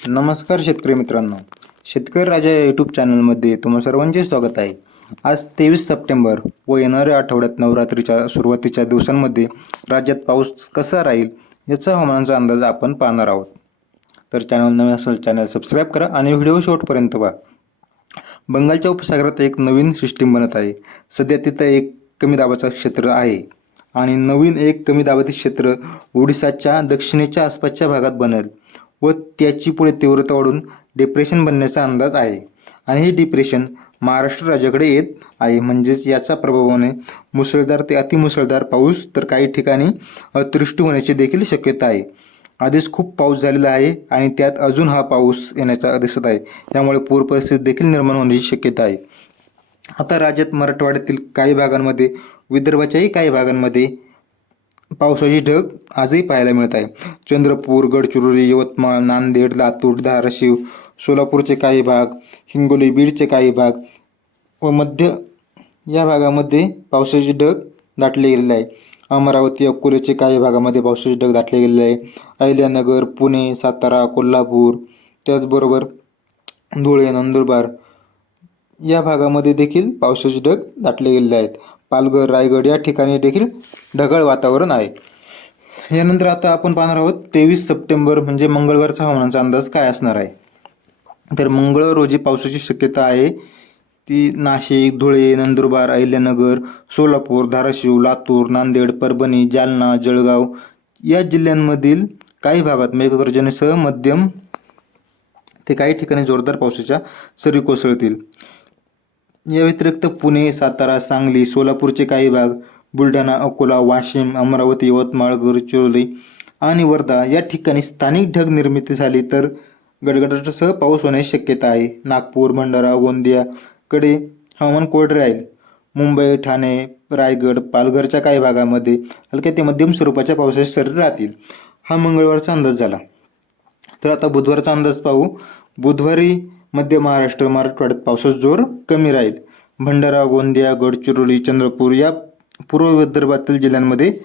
नमस्कार शेतकरी मित्रांनो. शेतकरी राजा यूट्यूब चॅनलमध्ये तुम्हा सर्वांचे स्वागत आहे. आज तेवीस सप्टेंबर व येणाऱ्या आठवड्यात नवरात्रीच्या सुरुवातीच्या दिवसांमध्ये राज्यात पाऊस कसा राहील याचा हवामानाचा अंदाज आपण पाहणार आहोत. तर चॅनल नवीन असेल चॅनल सबस्क्राईब करा आणि व्हिडिओ शेवटपर्यंत पहा. बंगालच्या उपसागरात एक नवीन सिस्टीम बनत आहे. सध्या तिथं एक कमी दाबाचं क्षेत्र आहे आणि नवीन एक कमी दाबाचे क्षेत्र ओडिसाच्या दक्षिणेच्या आसपासच्या भागात बनेल. व त्याची पुढे तीव्रता वाढून डिप्रेशन बनण्याचा अंदाज आहे. आणि हे डिप्रेशन महाराष्ट्र राज्याकडे येत आहे. म्हणजेच याचा प्रभावाने मुसळधार ते अतिमुसळधार पाऊस तर काही ठिकाणी अतिवृष्टी होण्याची देखील शक्यता आहे. आधीच खूप पाऊस झालेला आहे आणि त्यात अजून हा पाऊस येण्याचा दिसत आहे. त्यामुळे पूर परिस्थिती देखील निर्माण होण्याची शक्यता आहे. आता राज्यात मराठवाड्यातील काही भागांमध्ये विदर्भाच्याही काही भागांमध्ये पावसाची ढग आजही पाहायला मिळत आहे. चंद्रपूर गडचिरोली यवतमाळ नांदेड लातूर धाराशिव सोलापूरचे काही भाग हिंगोली बीडचे काही भाग व मध्य या भागामध्ये पावसाची ढग दाटले गेलेले आहे. अमरावती अकोल्याचे काही भागामध्ये पावसाची ढग दाटले गेलेले आहे. अहिल्यानगर पुणे सातारा कोल्हापूर त्याचबरोबर धुळे नंदुरबार या भागामध्ये देखील पावसाचे ढग दाटले गेलेले आहेत. पालघर रायगड या ठिकाणी देखील ढगाळ वातावरण आहे. यानंतर आता आपण पाहणार आहोत तेवीस सप्टेंबर म्हणजे मंगळवारचा हवामानाचा अंदाज काय असणार आहे? तर मंगळवार रोजी पावसाची शक्यता आहे. ती नाशिक धुळे नंदुरबार अहिल्यानगर सोलापूर धाराशिव लातूर नांदेड परभणी जालना जळगाव या जिल्ह्यांमधील काही भागात मेघगर्जनेसह मध्यम ते काही ठिकाणी जोरदार पावसाच्या सरी कोसळतील. या व्यतिरिक्त पुणे सातारा सांगली सोलापूरचे काही भाग बुलढाणा अकोला वाशिम अमरावती यवतमाळ गडचिरोली आणि वर्धा या ठिकाणी स्थानिक ढग निर्मिती झाली तर गडगडाटासह पाऊस होण्याची शक्यता आहे. नागपूर भंडारा गोंदियाकडे हवामान कोरडे राहील. मुंबई ठाणे रायगड पालघरच्या काही भागामध्ये हलक्या ते मध्यम स्वरूपाच्या पावसाचे सरी राहतील. हा मंगळवारचा अंदाज झाला. तर आता बुधवारचा अंदाज पाहू. बुधवारी मध्य महाराष्ट्र मराठवाड्यात पावसाचा जोर कमी राहील. भंडारा गोंदिया गडचिरोली चंद्रपूर या पूर्व विदर्भातील जिल्ह्यांमध्ये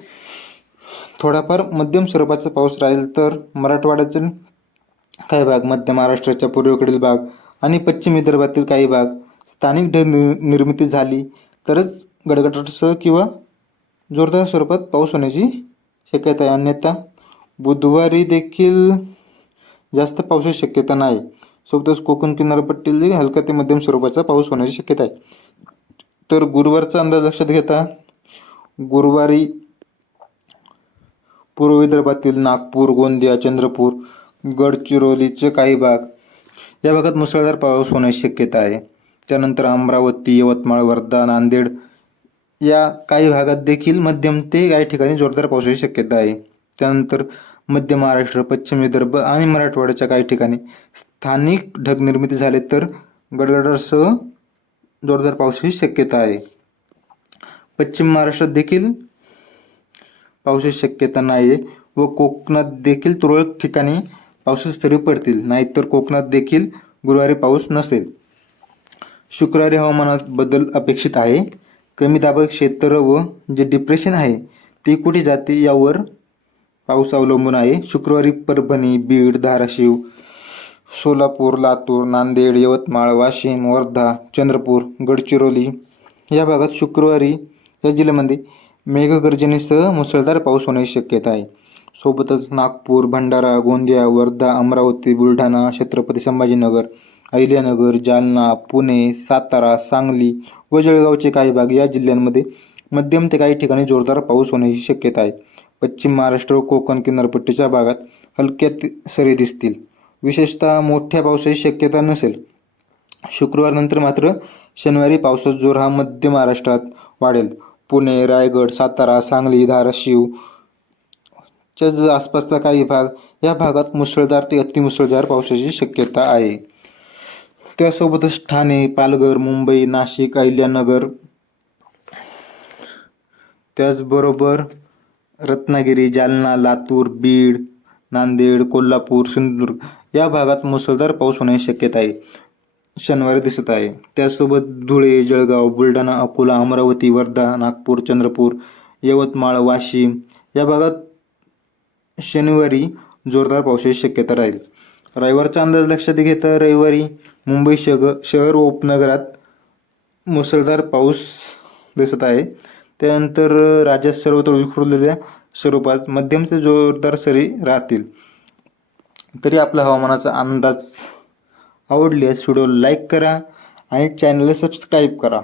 थोडाफार मध्यम स्वरूपाचा पाऊस राहील तर मराठवाड्यातील काही भाग मध्य महाराष्ट्राच्या पूर्वेकडील भाग आणि पश्चिम विदर्भातील काही भाग स्थानिक ढग नि- निर्मिती झाली तरच गडगडाटासह किंवा जोरदार स्वरूपात पाऊस होण्याची शक्यता आहे. अन्यथा बुधवारी देखील जास्त पावसाची शक्यता नाही. सोबतच कोकण किनारपट्टील हलका ते मध्यम स्वरूपाचा पाऊस होण्याची शक्यता आहे. तर गुरुवारचा अंदाज लक्षात घेता गुरुवारी पूर्व विदर्भातील नागपूर गोंदिया चंद्रपूर गडचिरोलीचे काही भाग या भागात मुसळधार पाऊस होण्याची शक्यता आहे. त्यानंतर अमरावती यवतमाळ वर्धा नांदेड या काही भागात देखील मध्यम ते काही ठिकाणी जोरदार पावसाची शक्यता आहे. त्यानंतर मध्य महाराष्ट्र पश्चिम विदर्भ आणि मराठवाड्याच्या काही ठिकाणी स्थानिक ढग निर्मिती झाले तर गडगडासह जोरदार पावसाची शक्यता आहे. पश्चिम महाराष्ट्रात देखील पावसाची शक्यता नाही आहे व कोकणात देखील तुरळक ठिकाणी पावसाचे सरी पडतील. नाहीतर कोकणात देखील गुरुवारी पाऊस नसेल. शुक्रवारी हवामानात बदल अपेक्षित आहे. कमी दाबक क्षेत्र व जे डिप्रेशन आहे ते कुठे जाते यावर पाऊस अवलंबून आहे. शुक्रवारी परभणी बीड धाराशिव सोलापूर लातूर नांदेड यवतमाळ वाशिम वर्धा चंद्रपूर गडचिरोली या भागात शुक्रवारी या जिल्ह्यामध्ये मेघगर्जनेसह मुसळधार पाऊस होण्याची शक्यता आहे. सोबतच नागपूर भंडारा गोंदिया वर्धा अमरावती बुलढाणा छत्रपती संभाजीनगर अहिल्यानगर जालना पुणे सातारा सांगली व जळगावचे काही भाग या जिल्ह्यांमध्ये मध्यम ते काही ठिकाणी जोरदार पाऊस होण्याची शक्यता आहे. पश्चिम महाराष्ट्र व कोकण किनारपट्टीच्या भागात हलक्या सरी दिसतील. विशेषतः मोठ्या पावसाची शक्यता नसेल. शुक्रवारनंतर मात्र शनिवारी पावसाचा जोर हा मध्य महाराष्ट्रात वाढेल. पुणे रायगड सातारा सांगली धाराशिव च्या ज- आसपासचा काही भाग या भागात मुसळधार ते अतिमुसळधार पावसाची शक्यता आहे. त्यासोबतच ठाणे पालघर मुंबई नाशिक अहिल्यानगर त्याचबरोबर रत्नागिरी जालना लातूर बीड नांदेड कोल्हापूर सिंधुदुर्ग या भागात मुसळधार पाऊस होण्याची शक्यता आहे. शनिवारी दिसत आहे. त्यासोबत धुळे जळगाव बुलढाणा अकोला अमरावती वर्धा नागपूर चंद्रपूर यवतमाळ वाशिम या भागात शनिवारी जोरदार पावसाची शक्यता राहील. रविवारचा अंदाज लक्षात घेता रविवारी मुंबई शग शहर व उपनगरात मुसळधार पाऊस दिसत आहे. त्यानंतर राज्यात सर्वत्र विखुरलेल्या स्वरूपात मध्यम ते जोरदार सरी राहतील. तरी आपला हवामानाचा अंदाज आवडल्यास व्हिडिओ लाईक करा आणि चॅनलला सबस्क्राईब करा.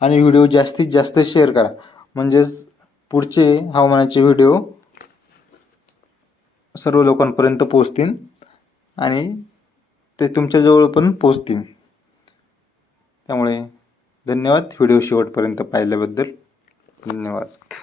आणि व्हिडिओ जास्तीत जास्त शेअर करा. म्हणजेच पुढचे हवामानाचे व्हिडिओ सर्व लोकांपर्यंत पोचतील आणि ते तुमच्याजवळ पण पोचतील त्यामुळे धन्यवाद. व्हिडिओ शेवटपर्यंत पाहिल्याबद्दल. धन्यवाद.